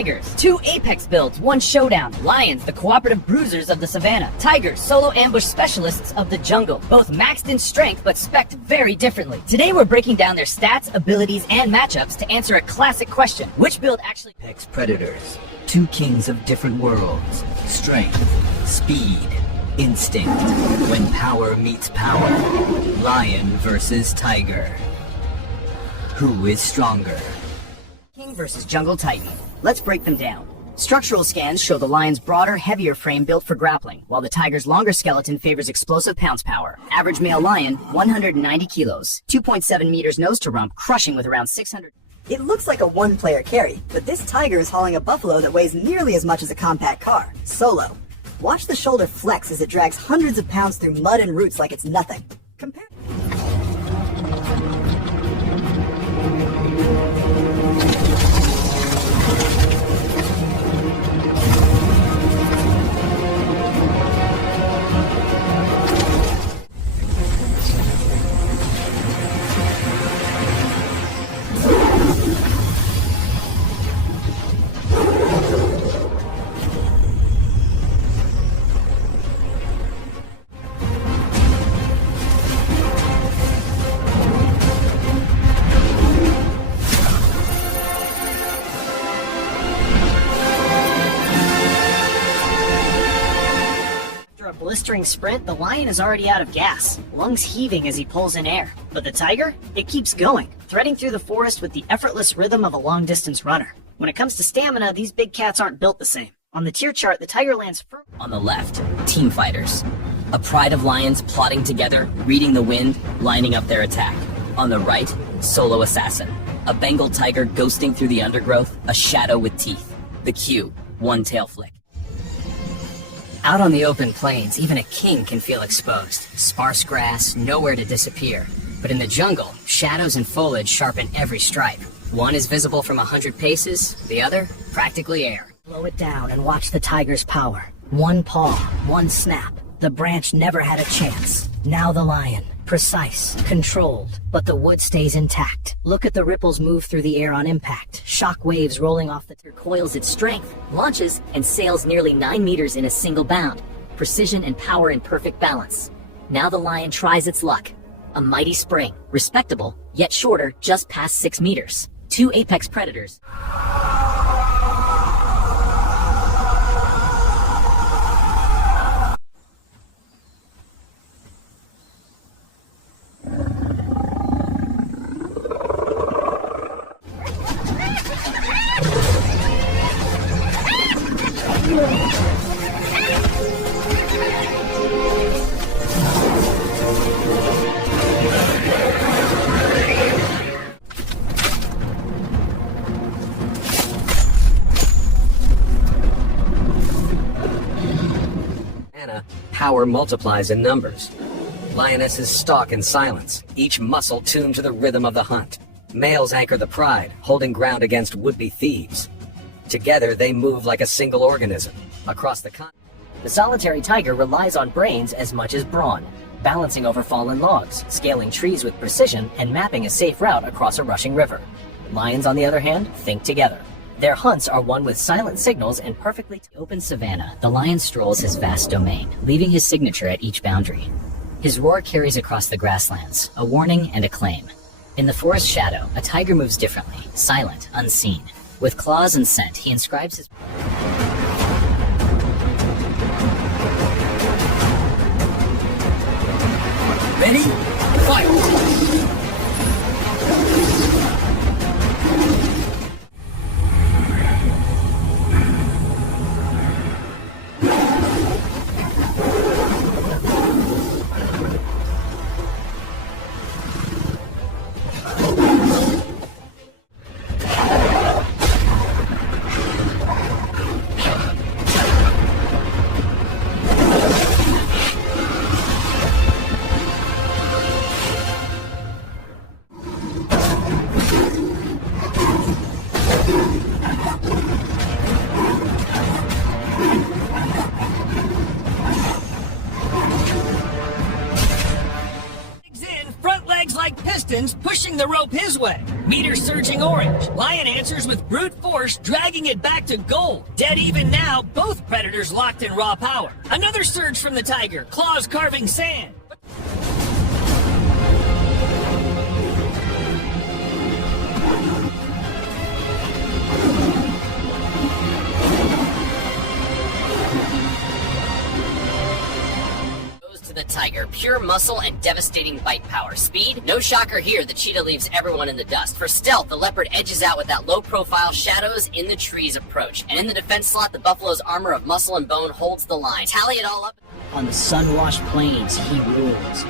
Tigers. Two apex builds, one showdown. Lions, the cooperative bruisers of the savannah. Tigers, solo ambush specialists of the jungle. Both maxed in strength, but spec'd very differently. Today we're breaking down their stats, abilities, and matchups to answer a classic question. Which build actually Apex predators. Two kings of different worlds. Strength, speed, instinct. When power meets power. Lion versus tiger. Who is stronger? King versus Jungle Titan. Let's break them down. Structural scans show the lion's broader, heavier frame built for grappling, while the tiger's longer skeleton favors explosive pounce power. Average male lion, 190 kilos, 2.7 meters nose to rump, crushing with around 600. It looks like a one-player carry, but this tiger is hauling a buffalo that weighs nearly as much as a compact car, solo. Watch the shoulder flex as it drags hundreds of pounds through mud and roots like it's nothing. Compare. Blistering sprint, the lion is already out of gas, lungs heaving as he pulls in air. But the tiger? It keeps going, threading through the forest with the effortless rhythm of a long-distance runner. When it comes to stamina, these big cats aren't built the same. On the tier chart, the tiger lands first. On the left, team fighters. A pride of lions plotting together, reading the wind, lining up their attack. On the right, solo assassin. A Bengal tiger ghosting through the undergrowth, a shadow with teeth. The Q, one tail flick. Out on the open plains, even a king can feel exposed. Sparse grass, nowhere to disappear. But in the jungle, shadows and foliage sharpen every stripe. One is visible from 100 paces, the other, practically air. Slow it down and watch the tiger's power. One paw, one snap. The branch never had a chance. Now the lion. Precise, controlled, but the wood stays intact. Look at the ripples move through the air on impact. Shock waves rolling off the coils its strength, launches, and sails nearly 9 meters in a single bound. Precision and power in perfect balance. Now the lion tries its luck. A mighty spring, respectable, yet shorter, just past 6 meters. Two apex predators. Power multiplies in numbers. Lionesses stalk in silence, each muscle tuned to the rhythm of the hunt. Males anchor the pride, holding ground against would-be thieves. Together, they move like a single organism across the continent. The solitary tiger relies on brains as much as brawn, balancing over fallen logs, scaling trees with precision, and mapping a safe route across a rushing river. Lions, on the other hand, think together. Their hunts are one with silent signals and perfectly open savanna. The lion strolls his vast domain, leaving his signature at each boundary. His roar carries across the grasslands, a warning and a claim. In the forest shadow, a tiger moves differently, silent, unseen. With claws and scent, he inscribes his... Ready? Fight! Pushing the rope his way. Meter surging orange. Lion answers with brute force, dragging it back to gold. Dead even now, both predators locked in raw power. Another surge from the tiger, claws carving sand. To the tiger, pure muscle and devastating bite power. Speed? No shocker here, the cheetah leaves everyone in the dust. For stealth, the leopard edges out with that low-profile shadows in the trees approach. And in the defense slot, the buffalo's armor of muscle and bone holds the line. Tally it all up. On the sun-washed plains, he rules.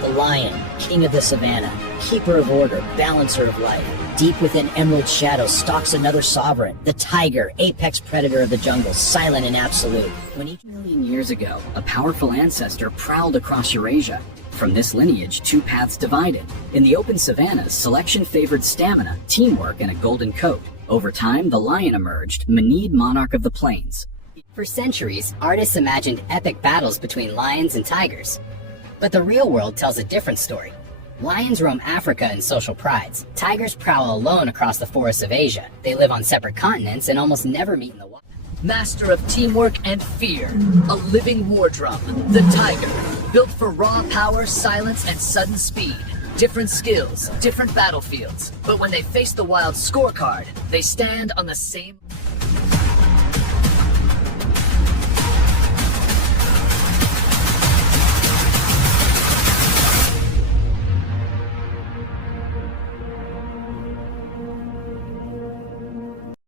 The lion, king of the savannah, keeper of order, balancer of life. Deep within emerald shadow stalks another sovereign, the tiger, apex predator of the jungle, silent and absolute. When each million years ago, a powerful ancestor prowled across Eurasia. From this lineage, two paths divided. In the open savannas, selection favored stamina, teamwork, and a golden coat. Over time, the lion emerged, Manid monarch of the plains. For centuries, artists imagined epic battles between lions and tigers. But the real world tells a different story. Lions roam Africa in social prides. Tigers prowl alone across the forests of Asia. They live on separate continents and almost never meet in the wild. Master of teamwork and fear, a living war drum, the tiger, built for raw power, silence, and sudden speed. Different skills, different battlefields, but when they face the wild scorecard, they stand on the same...